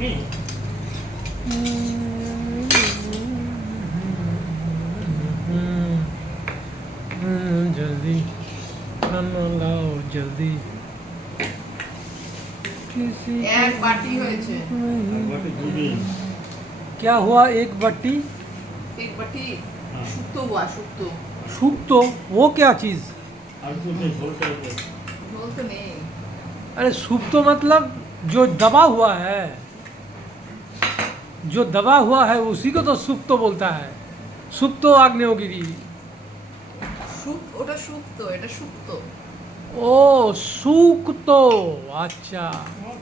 नहीं जल्दी खाना लाओ जल्दी किसी এক বাটি হয়েছে भगवती दूधी क्या हुआ एक बट्टी এক বাটি हाँ। শুক্তো হুয়া শুক্তো सुक्तो वो क्या चीज आलू से झोल करके ঝোল তো নেই अरे सुप्तो मतलब जो दबा हुआ है जो दबा हुआ है उसी को तो सुप्तो बोलता है सुप्तो आग्नेयगिरी শুক ওটা শুক্তো এটা শুক্তো ओ सुक्तो अच्छा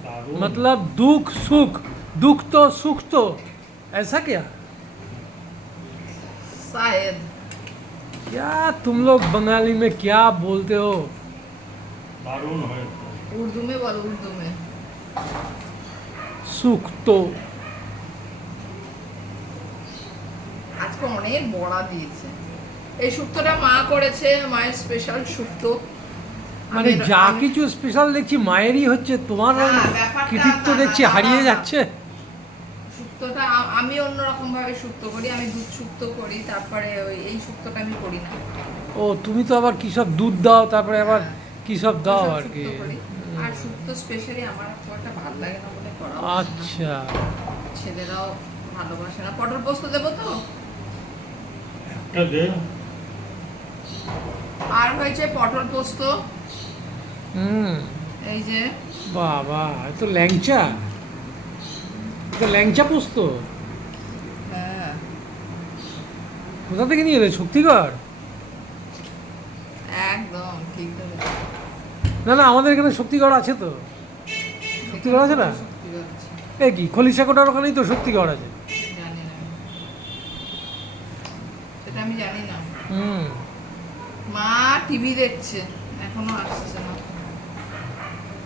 दारू मतलब दुख सुख दुख तो सुख तो ऐसा क्या शायद क्या तुम लोग बंगाली में क्या बोलते हो दारून है উর্দু মে বলো উর্দু মে सुख तो আজকে অনেক বড়া দিয়েছে। এই শুক্তোটা মা করেছে মায়ের স্পেশাল শুক্তো মানে যা কিছু স্পেশাল দেখছি মায়েরই হচ্ছে তোমার কৃতিত্ব দেখছি হারিয়ে। যাচ্ছে। শুক্তোটা আমি অন্যরকম ভাবে শুক্তো করি আমি দুধ শুক্তো করি তারপরে ওই এই শুক্তোটা আমি করি না। ও তুমি তো আবার কি সব দুধ দাও তারপরে আবার কি সব দাও আর কি। আর শুক্তো স্পেশালি আমার খুব একটা ভালো লাগে না বলে করা আচ্ছা। ছেলেরাও ভালোবাসে না। পটল পোস্ত দেবো তো? আর হয়েছে পটল পোস্ত। হুম। এই যে। বাবা তো ল্যাংচা। তো ল্যাংচা পোস্ত। হ্যাঁ। কোথা থেকে নিয়ে এলে? শক্তিগড়? একদম ঠিক না না আমাদের এখানে শক্তিগড় আছে তো। শক্তিগড় আছে না? এ কি খলিশাকোটার ওখানেই তো শক্তিগড় আছে জানি না সেটা আমি জানি না হুম। মা টিভি দেখছে এখনও আসছে না।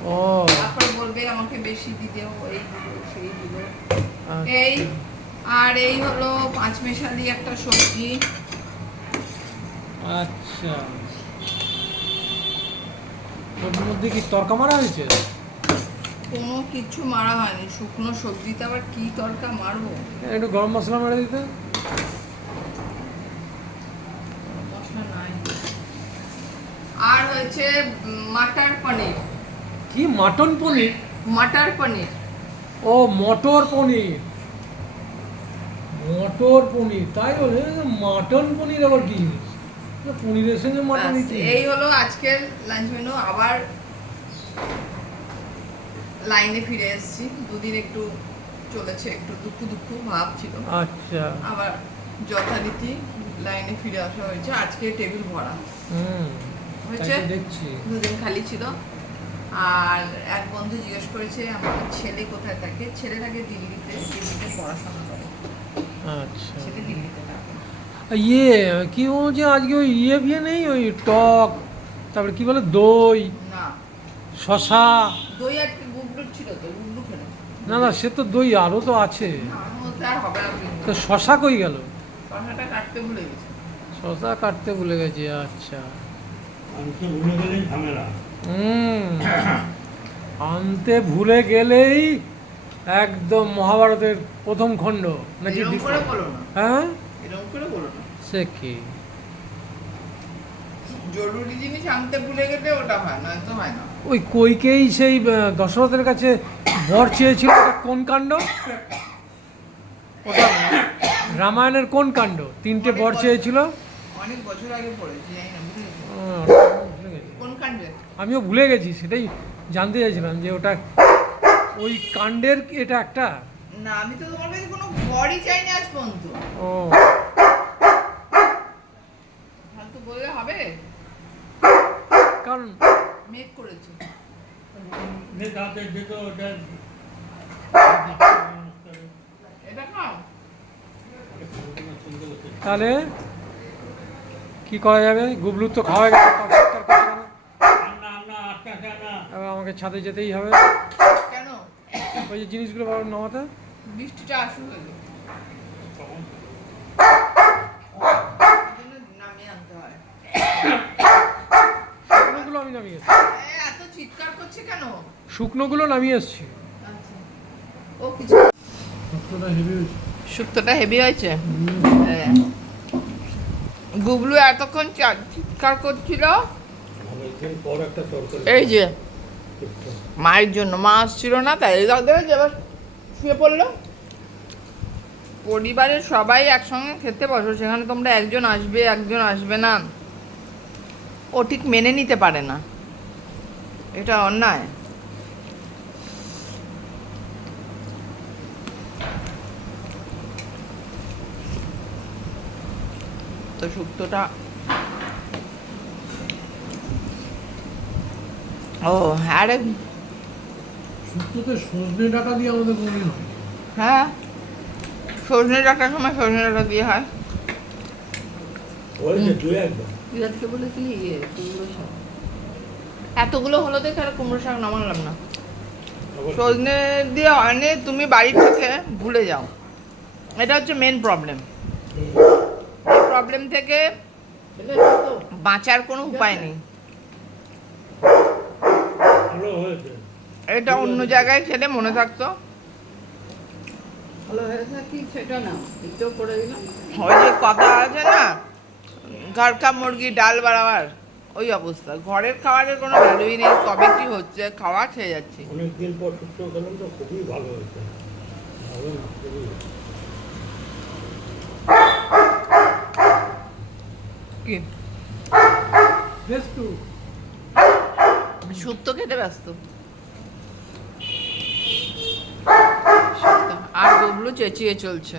ও। তারপর বলবে আমাকে বেশি দিতেও এই দিল সেই দিল। আচ্ছা। এই আর এই হলো পাঁচ মেশালি একটা সবজি। আচ্ছা। ওর মধ্যে কি তরকা মারা হয়েছে? কোনো কিছু মারা হয়নি শুকনো সবজিতে আবার কি তরকা মারবো? একটু গরম মশলা মারা দিতে মশলা নাই আর হয়েছে উম, মাটার পনির। কি মাটন পনির? মাটার পনির। ও মটর পনির। মটর পনির তাই বলে? মাটন পনির আবার কি? পনিরের সঙ্গে মাটন এই হলো আজকের লাঞ্চ মেনু আবার লাইনে ফিরে এসেছি। দুদিন একটু চলেছে একটু দুঃখ দুঃখ ভাব ছিল। আচ্ছা। আবার যথারীতি লাইনে ফিরে আসা হয়েছে। আজকে টেবিল ভরা। হুম। হয়েছে? দেখছি। দুদিন খালি ছিল। আর এক বন্ধু জিজ্ঞেস করেছে আমার ছেলে কোথায় থাকে? ছেলে থাকে দিল্লিতে দিল্লিতে পড়াশোনা করে। আচ্ছা। ছেলে দিল্লিতে থাকে। ইয়ে কি বলছে আজকে ওই ইয়ে বিয়ে নেই ওই টক তারপরে কি বলে দই না। শশা। দই আর কি গুবলুর ছিল তো গুবলু না না সে তো দই আরও তো আছে। তো শশা কই গেল? কথাটা কাটতে ভুলে গেছে। শশা কাটতে ভুলে গেছি আচ্ছা। আনতে ভুলে গেলেই হুম। আনতে ভুলে গেলেই একদম মহাভারতের প্রথম খণ্ড নাকি হ্যাঁ? এরকম করে বলো না। সে কি? জরুরি জিনিস আনতে ভুলে গেলে ওটা হয় না তো হয় না। ওই কইকেই সেই দশরথের কাছে বর চেয়েছিল কোন কাণ্ড? ওটা রামায়ণের কোন কাণ্ড? তিনটে বর চেয়েছিল? অনেক বছর আগে পড়েছি জানি না ভুলে গেছি। কোন কাণ্ডে? আমিও ভুলে গেছি সেটাই জানতে চাইছিলাম যে ওটা ওই কাণ্ডের এটা একটা? না আমি তো তোমার কাছে কোনো ঘরই চাইনি আজ পর্যন্ত। ও। ফালতু বললে হবে। কারণ মেক করেছে। এটা খাও তাহলে কি করা যাবে? গুবলু তো খাওয়া গেছে এবার আমাকে ছাদে যেতেই হবে। কেন? ওই যে জিনিসগুলো বড় নামাতে বৃষ্টিটা আসুক হয়। শুকনোগুলো আমি নামিয়ে এসছি। এত চিৎকার করছে কেন? শুকনোগুলো নামিয়ে এসছি। আচ্ছা। ও কিছু শুক্তোটা হেভি হয়েছে। শুক্তোটা হেভি হয়েছে? হ্যাঁ। গুবলু এতক্ষণ চিৎকার করছিল। এই যে মায়ের জন্য। মা আসছিল না তাই এবার শুয়ে পড়ল। পরিবারের সবাই একসঙ্গে খেতে বসো সেখানে তোমরা একজন আসবে একজন আসবে না। ও ঠিক মেনে নিতে পারে না। এটা অন্যায়। তো শুক্তোটা। ও আরে শুক্তোতে সজনে ডাটা দিয়ে আমাদের কোনোদিন হয় হ্যাঁ সজনে ডাটার সময় সজনে ডাটা দিয়ে হয়। আজকে বলেছিলি ইয়ে কুমড়ো শাক। এতগুলো হলো দেখে আর কুমড়ো শাক নামালাম না। সজনে দিয়ে হয়নি তুমি বাড়ি থেকে ভুলে যাও। এটা হচ্ছে মেন প্রবলেম প্রবলেম থেকে বাঁচার কোনো উপায় নেই। এটা অন্য জায়গায় খেলে মনে থাকতো। ভালো হয়েছে কি সেটা না একটু করে দিলাম। ওই যে কথা আছে না ঘর কা মুরগি ডাল বাড়াবার ওই অবস্থা। ঘরের খাবারের কোনো ভ্যালুই নেই কবে কি হচ্ছে খাওয়া খেয়ে যাচ্ছি। অনেকদিন পর শুক্তো খেলাম তো খুবই ভালো হয়েছে ভালো না খুবই কি বেশ তো শুক্তো খেতে ব্যস্ত। আর গবলু চেঁচিয়ে চলছে।